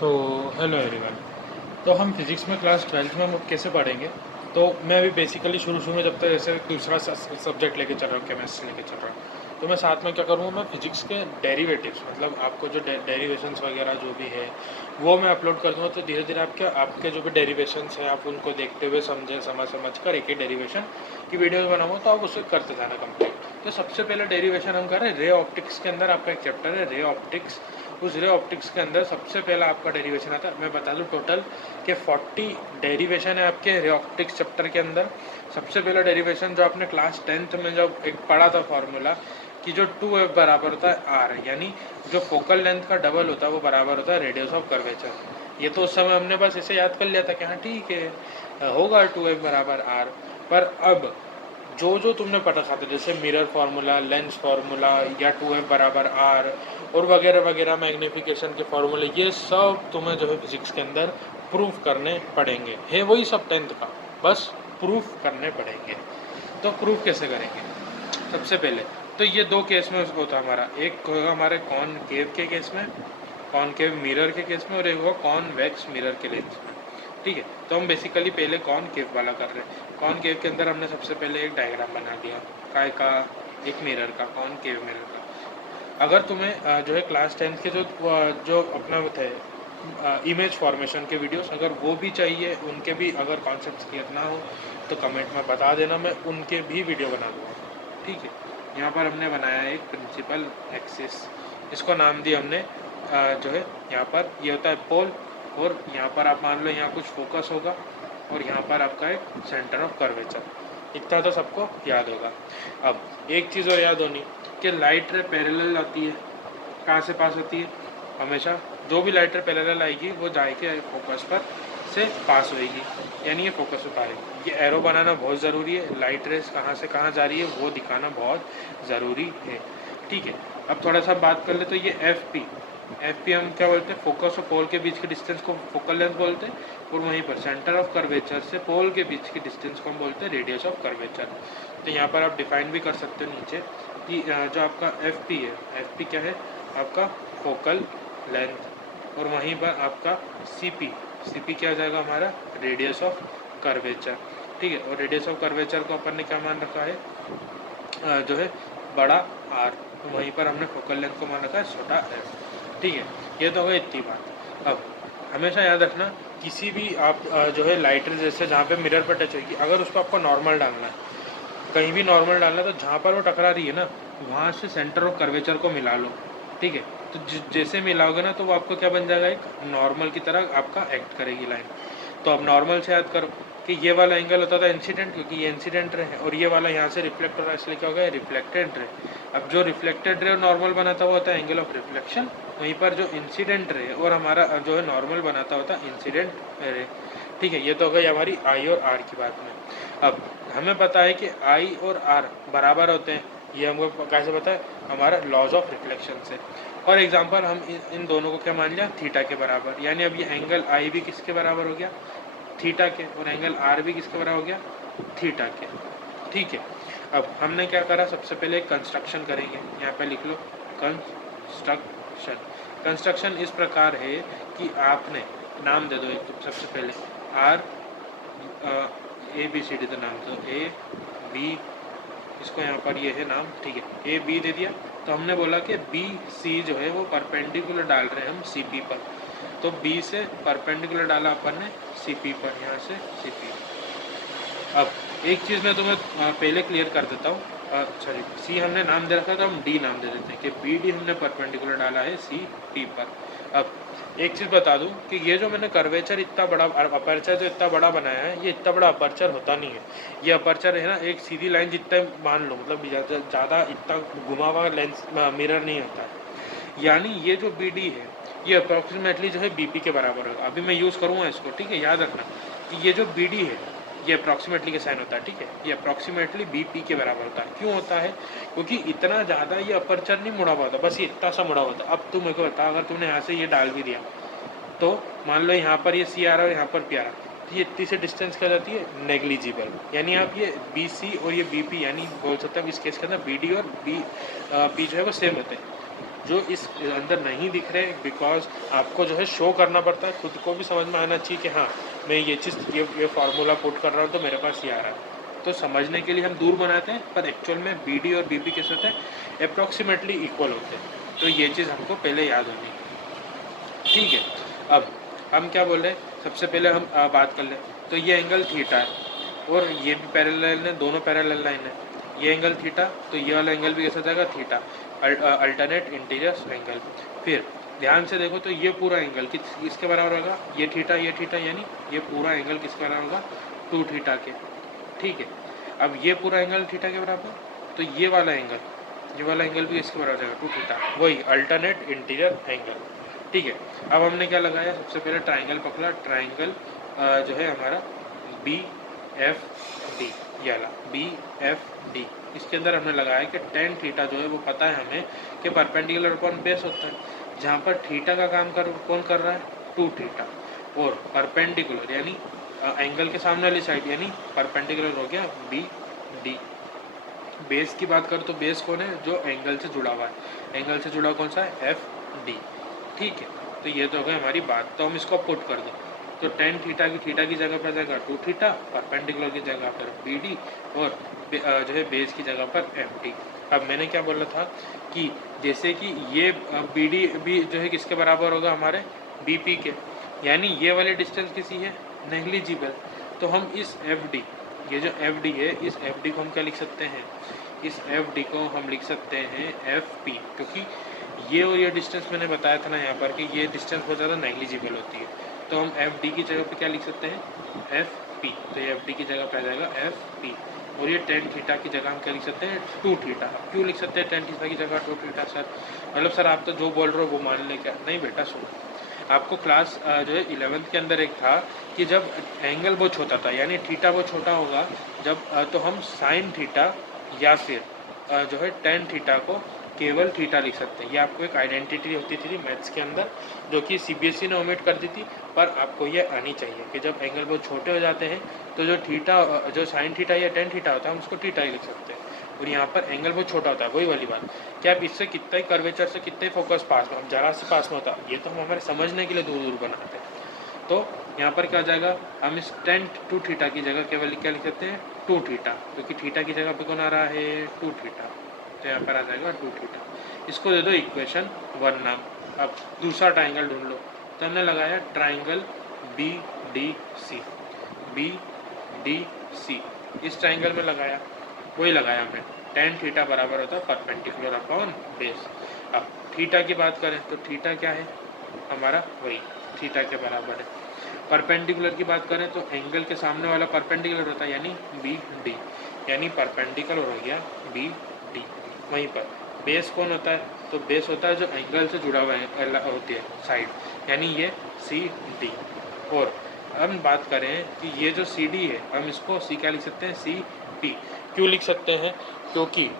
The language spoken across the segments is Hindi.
तो हेलो एवरीवन। तो हम फिज़िक्स में क्लास 12th में हम अब कैसे पढ़ेंगे। तो मैं अभी बेसिकली शुरू में जब तक जैसे दूसरा सब्जेक्ट लेके चल रहा हूँ, केमिस्ट्री लेके चल रहा हूँ, तो मैं साथ में क्या करूँगा, मैं फिज़िक्स के डेरिवेटिव्स मतलब आपको जो डेरिवेशंस वगैरह जो भी है वो मैं अपलोड कर दूँगा। तो धीरे धीरे आपके जो भी डेरिवेशंस हैं आप उनको देखते हुए समझ कर एक ही डेरिवेशन की वीडियोज़ बनाऊँगा, तो आप उसे करते जाना कंप्लीट। तो सबसे पहले डेरिवेशन हम कर रहे हैं रे ऑप्टिक्स के अंदर। आपका एक चैप्टर है रे ऑप्टिक्स। उस रे ऑप्टिक्स के अंदर सबसे पहला आपका डेरिवेशन आता है। मैं बता दूं टोटल के 40 डेरिवेशन है आपके रे ऑप्टिक्स चैप्टर के अंदर। सबसे पहला डेरिवेशन जो आपने क्लास 10th में जब एक पढ़ा था फॉर्मूला कि जो 2f बराबर होता है आर, यानी जो फोकल लेंथ का डबल होता है वो बराबर होता है रेडियस ऑफ कर्वेचर। ये तो उस समय हमने बस इसे याद कर लिया था कि हाँ ठीक है होगा 2f बराबर आर। पर अब जो तुमने पढ़ा था जैसे मिरर फार्मूला, लेंस फार्मूला या 2f बराबर आर और वगैरह वगैरह, मैग्नीफिकेशन के फार्मूले, ये सब तुम्हें जो है फिजिक्स के अंदर प्रूफ करने पड़ेंगे। है वही सब 10th का, बस प्रूफ करने पड़ेंगे। तो प्रूफ कैसे करेंगे? सबसे पहले तो ये दो केस में होता है हमारा। एक होगा हमारे कॉनकेव के केस में, कॉनकेव मिरर के केस में, और एक होगा कॉन्वेक्स मिरर के केस में। ठीक है, तो हम बेसिकली पहले कॉनकेव वाला कर रहे हैं। कॉनकेव के अंदर हमने सबसे पहले एक डायग्राम बना दिया काय का, एक मिरर का, कॉनकेव मिरर का। अगर तुम्हें जो है क्लास 10th के जो अपना वो थे इमेज फॉर्मेशन के वीडियोस, अगर वो भी चाहिए, उनके भी अगर कॉन्सेप्ट क्लियर ना हो तो कमेंट में बता देना, मैं उनके भी वीडियो बना दूँगा। ठीक है, यहाँ पर हमने बनाया एक प्रिंसिपल एक्सिस, इसको नाम दिया हमने जो है यहाँ पर ये होता है पोल, और यहाँ पर आप मान लो यहाँ कुछ फोकस होगा और यहाँ पर आपका एक सेंटर ऑफ कर्वेचर। इतना तो सबको याद होगा। अब एक चीज़ और याद होनी कि लाइट रे पैरेलल आती है, कहाँ से पास होती है? हमेशा जो भी लाइट रे पैरेलल आएगी वो जाके फोकस पर से पास होएगी, यानी ये फोकस पे पाएगी। ये एरो बनाना बहुत ज़रूरी है। लाइट रेस कहाँ से कहाँ जा रही है वो दिखाना बहुत ज़रूरी है। ठीक है, अब थोड़ा सा बात कर ले तो ये एफ पी हम क्या बोलते हैं? फोकस और पोल के बीच के डिस्टेंस को फोकल लेंथ बोलते हैं, और वहीं पर सेंटर ऑफ कर्वेचर से पोल के बीच की डिस्टेंस को हम बोलते हैं रेडियस ऑफ कर्वेचर। तो यहाँ पर आप डिफाइन भी कर सकते हो नीचे कि जो आपका एफ पी है, एफ पी क्या है? आपका फोकल लेंथ, और वहीं पर आपका सी पी क्या हो जाएगा हमारा? Radius of curvature. ठीक है, और रेडियस ऑफ कर्वेचर को अपन ने क्या मान रखा है? जो है बड़ा आर, तो वहीं पर हमने फोकल लेंथ को मान रखा है छोटा एफ। ठीक है, ये तो हो गई इतनी बात। अब हमेशा याद रखना, किसी भी आप जो है लाइटर जैसे जहाँ पे मिरर पर टच होगी, अगर उसको आपको नॉर्मल डालना है, कहीं भी नॉर्मल डालना है, तो जहाँ पर वो टकरा रही है ना वहाँ से सेंटर ऑफ कर्वेचर को मिला लो। ठीक है, तो जैसे मिलाओगे ना तो वो आपको क्या बन जाएगा? एक नॉर्मल की तरह आपका एक्ट करेगी लाइन। तो अब नॉर्मल से याद करो कि ये वाला एंगल होता था इंसिडेंट, क्योंकि ये इंसिडेंट रे है, और ये वाला यहाँ से रिफ्लेक्ट हो रहा है, इसलिए क्या हो गया? Reflected ray. अब जो रिफ्लेक्टेड रे और नॉर्मल बनाता हुआ होता है एंगल ऑफ रिफ्लेक्शन, वहीं पर जो इंसिडेंट रे और हमारा जो है नॉर्मल बनाता होता है इंसिडेंट रे। ठीक है, ये तो हो गई हमारी आई और आर की बात में। अब हमें पता है कि आई और आर बराबर होते हैं, ये हमको कैसे पता है? हमारा लॉज ऑफ रिफ्लेक्शन से। और एग्जांपल हम इन दोनों को क्या मान लिया? थीटा के बराबर, यानी अब ये एंगल आई भी किसके बराबर हो गया? थीटा के, और एंगल आर भी किसके बराबर हो गया? थीटा के। ठीक है, अब हमने क्या करा? सबसे पहले कंस्ट्रक्शन करेंगे, यहाँ पे लिख लो कंस्ट्रक्शन। कंस्ट्रक्शन इस प्रकार है कि आपने नाम दे दो एक, तो सबसे पहले R A B C D, तो नाम दो ए बी, इसको यहाँ पर ये है नाम। ठीक है, ए बी दे दिया, तो हमने बोला कि बी सी जो है वो परपेंडिकुलर डाल रहे हैं हम सी पी पर, तो बी से परपेंडिकुलर डाला अपन ने सी पी पर, यहाँ से सी पी। अब एक चीज़ मैं तुम्हें पहले क्लियर कर देता हूँ, सॉरी सी हमने नाम दे रखा था, हम डी नाम दे देते हैं कि बी डी हमने परपेंडिकुलर डाला है सी पी पर। अब एक चीज़ बता दूं कि ये जो मैंने कर्वेचर इतना बड़ा, अपर्चर जो इतना बड़ा बनाया है, ये इतना बड़ा अपर्चर होता नहीं है। ये अपर्चर है ना एक सीधी लाइन जितना मान लो, मतलब ज़्यादा इतना घुमा हुआ लेंस मिरर नहीं होता है। यानी ये जो बी डी है ये अप्रॉक्सीमेटली जो है बी पी के बराबर होगा। अभी मैं यूज़ करूँगा इसको, ठीक है, याद रखना कि ये जो बी डी है ये अप्रॉक्सीमेटली के साइन होता है। ठीक है, ये अप्रॉक्सीमेटली बी पी के बराबर होता है। क्यों होता है? क्योंकि इतना ज़्यादा ये अपर्चर नहीं मुड़ा हुआ होता, बस ये इतना सा मुड़ा हुआ होता। अब तुम मेरे को बता, अगर तुमने यहाँ से ये डाल भी दिया तो मान लो यहाँ पर ये सी आ रहा है और यहाँ पर पी आ रहा है, तो ये इतनी से डिस्टेंस क्या जाती है? नेग्लिजिबल। यानी आप ये बी सी और ये बी पी, यानी बोल सकते हैं इस केस के अंदर बी डी और बी पी जो है वो सेम होते हैं। जो इस अंदर नहीं दिख रहे, बिकॉज आपको जो है शो करना पड़ता है, खुद को भी समझ में आना चाहिए कि हाँ मैं ये चीज़ ये फार्मूला पुट कर रहा हूँ तो मेरे पास ये आ रहा है। तो समझने के लिए हम दूर बनाते हैं, पर एक्चुअल में बी डी और बी पी कैसे होते हैं, अप्रॉक्सीमेटली इक्वल होते हैं। तो ये चीज़ हमको पहले याद होनी, ठीक है। अब हम क्या बोल रहे हैं, सबसे पहले हम बात कर लें। तो ये एंगल थीटा है और ये भी पैरेलल है, दोनों पैरेलल लाइन है। ये एंगल थीटा, तो ये वाला एंगल भी कैसा जाएगा, थीटा, अल्टरनेट इंटीरियर एंगल। फिर ध्यान से देखो तो ये पूरा एंगल किसके बराबर होगा, ये थीटा, यानी ये पूरा एंगल किसके बराबर होगा, 2 थीटा के, ठीक है। अब ये पूरा एंगल थीटा के बराबर, तो ये वाला एंगल भी इसके बराबर जाएगा 2 थीटा, वही अल्टरनेट इंटीरियर एंगल, ठीक है। अब हमने क्या लगाया, सबसे पहले ट्राइंगल पकड़ा, ट्राइंगल जो है हमारा बी एफ डी, ये वाला बी एफ डी, इसके अंदर हमने लगाया कि टेन थीटा जो है वो पता है हमें कि परपेंडिकुलर अपॉन बेस होता है, जहाँ पर थीटा का काम कौन कर रहा है, 2 थीटा, और परपेंडिकुलर यानी एंगल के सामने वाली साइड यानी परपेंडिकुलर हो गया बी डी। बेस की बात करें तो बेस कौन है, जो एंगल से जुड़ा हुआ है, एंगल से जुड़ा कौन सा है, एफ डी, ठीक है। तो ये तो हो गई हमारी बात, तो हम इसको पुट कर दें, तो टेन थीटा की जगह पर जाएगा 2 थीटा, परपेंडिकुलर की जगह पर बी डी, और जो है बेस की जगह पर एफ डी। अब मैंने क्या बोला था कि जैसे कि ये बी डी भी जो है किसके बराबर होगा, हमारे बी पी के, यानी ये वाली डिस्टेंस किसी है नेग्लिजिबल, तो हम इस एफ डी, ये जो एफ डी है, इस एफ डी को हम क्या लिख सकते हैं, इस एफ डी को हम लिख सकते हैं एफ पी, क्योंकि ये और ये डिस्टेंस मैंने बताया था ना यहाँ पर कि ये डिस्टेंस बहुत ज़्यादा नेग्लिजिबल होती है, तो हम एफ डी की जगह पे क्या लिख सकते हैं, एफ पी, तो ये एफ डी की जगह पे आ जाएगा एफ पी, और ये टेन थीटा की जगह हम क्या लिख सकते हैं, 2 थीटा। क्यों लिख सकते हैं टेन थीटा की जगह 2 थीटा सर, मतलब सर आप तो जो बोल रहे हो वो मान लें क्या, नहीं बेटा सुनो, आपको क्लास जो है 11th के अंदर एक था कि जब एंगल बहुत छोटा था, यानी थीटा बहुत छोटा होगा जब तो हम साइन थीटा या फिर जो है टेन थीटा को केवल थीटा लिख सकते हैं। ये आपको एक आइडेंटिटी होती थी मैथ्स के अंदर, जो कि सीबीएसई ने ओमिट कर दी थी, पर आपको ये आनी चाहिए कि जब एंगल बहुत छोटे हो जाते हैं तो जो थीटा, जो साइन थीटा या टेन थीटा होता है हम उसको थीटा ही लिख सकते हैं, और यहाँ पर एंगल बहुत छोटा होता है, वही वाली बात कि आप इससे कितना ही कर्वेचर से कितने ही फोकस पास में, हम जरा से पास में होता, ये तो हम हमारे समझने के लिए दूर दूर बनाते हैं। तो यहाँ पर क्या हो जाएगा, हम इस टेन 2 थीटा की जगह केवल क्या लिख सकते हैं, 2 थीटा, क्योंकि थीटा की जगह पे कौन आ रहा है, 2 थीटा, तो यहाँ पर आ जाएगा 2 थीटा। इसको दे दो इक्वेशन 1 नाम। अब दूसरा ट्राइंगल ढूंढ लो, तो हमने लगाया triangle B D C, B D C, इस ट्राइंगल में लगाया, वही लगाया हमने, टेन थीटा बराबर होता है परपेंडिकुलर अपॉन बेस। अब थीटा की बात करें तो थीटा क्या है हमारा, वही थीटा के बराबर है। परपेंडिकुलर की बात करें तो एंगल के सामने वाला परपेंडिकुलर होता है, यानी बी डी, यानी परपेंडिकुलर हो गया बी डी। वहीं पर बेस कौन होता है, तो बेस होता है जो एंगल से जुड़ा हुआ होती है साइड, यानी ये सी डी। और हम बात करें कि ये जो सी डी है, हम इसको सी क्या लिख सकते हैं, सी पी। क्यों लिख सकते हैं, क्योंकि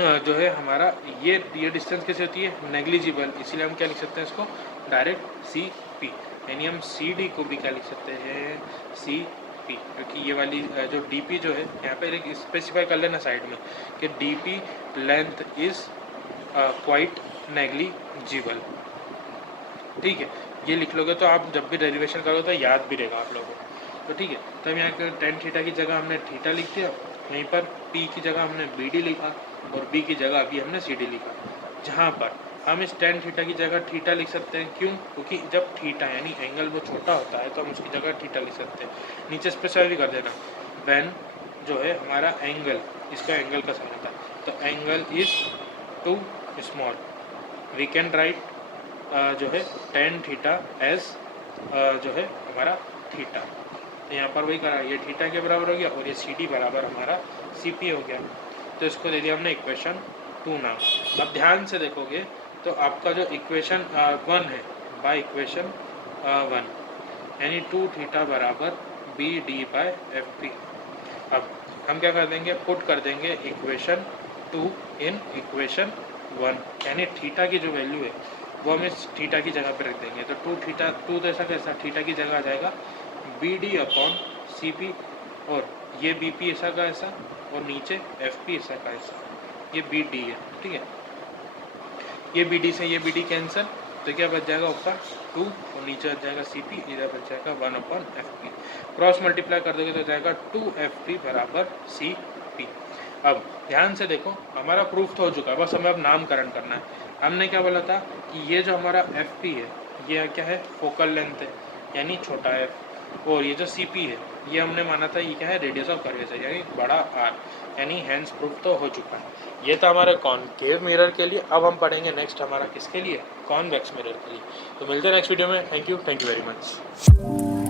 जो है हमारा ये डिस्टेंस कैसे होती है, नेग्लिजिबल, इसीलिए हम क्या लिख सकते हैं इसको डायरेक्ट सी पी, यानी हम सी डी को भी क्या लिख सकते हैं, सी पी, क्योंकि ये वाली जो डी पी जो है, यहाँ पर एक स्पेसिफाई कर लेना साइड में कि D P length is quite negligible, ठीक है। ये लिख लोगे तो आप जब भी डेरिवेशन करोगे तो याद भी रहेगा आप लोगों को, तो ठीक है। तो हम यहाँ पर टेन थीटा की जगह हमने थीटा लिख दिया, यहीं पर पी की जगह हमने बी डी लिखा, और बी की जगह अभी हमने सी डी लिखा, जहाँ पर हम इस टेन थीटा की जगह थीटा लिख सकते हैं। क्यों, क्योंकि जब थीटा यानी एंगल वो छोटा होता है तो हम उसकी जगह थीटा लिख सकते हैं। नीचे स्पेसिफाई भी कर देना, व्हेन जो है हमारा एंगल, इसका एंगल का साइन होता है, तो angle is too small, we can write जो है टेन थीटा एज जो है हमारा थीटा। तो यहाँ पर वही करा, ये थीटा के बराबर हो गया और ये सी डी बराबर हमारा सी पी हो गया, तो इसको दे दिया हमने इक्वेशन 2 नाम। अब ध्यान से देखोगे तो आपका जो इक्वेशन 1 है, बाय इक्वेशन 1 यानी 2 थीटा बराबर B D by F P. अब हम क्या कर देंगे, पुट कर देंगे इक्वेशन 2 इन इक्वेशन 1, यानी थीटा की जो वैल्यू है वो हम इस थीटा की जगह पर रख देंगे, तो 2 थीटा, 2 तो ऐसा कैसा थीटा की जगह आ जाएगा B D upon C P, और ये बी पी ऐसा का ऐसा, और नीचे एफ पी ऐसा का ऐसा, ये बी डी है, ठीक है। ये बी डी से ये बी डी कैंसिल, तो क्या बच जाएगा ऊपर 2 और नीचे बच जाएगा सी पी, इधर बच जाएगा 1/FP। क्रॉस मल्टीप्लाई कर दोगे तो जाएगा 2FP बराबर सी पी। अब ध्यान से देखो, हमारा प्रूफ तो हो चुका है, बस हमें अब नामकरण करना है। हमने क्या बोला था कि ये जो हमारा FP है ये क्या है, फोकल लेंथ है यानी छोटा f, और ये जो CP है ये हमने माना था ये क्या है, रेडियस ऑफ कर्वेचर यानी बड़ा R, यानी हैंस प्रूफ तो हो चुका है। ये था हमारे कॉनकेव मिरर के लिए। अब हम पढ़ेंगे नेक्स्ट हमारा किसके लिए, कॉन्वेक्स मिरर के लिए। तो मिलते हैं नेक्स्ट वीडियो में। Thank you very much.